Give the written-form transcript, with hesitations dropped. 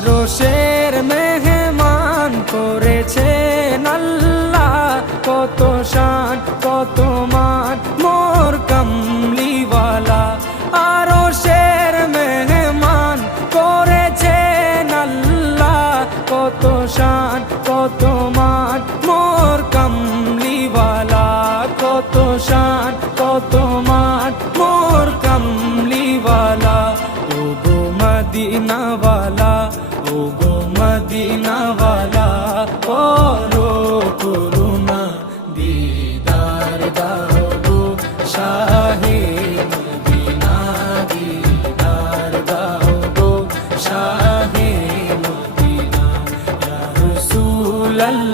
আরশের মেহমান করেছেন আল্লাহ, কত শান কত মান মোর কামলিওয়ালা। আরশের মেহমান করেছেন আল্লাহ, কত শান কত মান মোর কামলিওয়ালা, কত শান কত মান মোর কামলিওয়ালা। ও গো মদিনাওয়ালা, ও গো মদিনাওয়ালা, করো করুণা দিদার দাও গো শাহে মদিনা, দিদার দাও গো শাহে মদিনা। ইয়া রাসূলাল্লাহ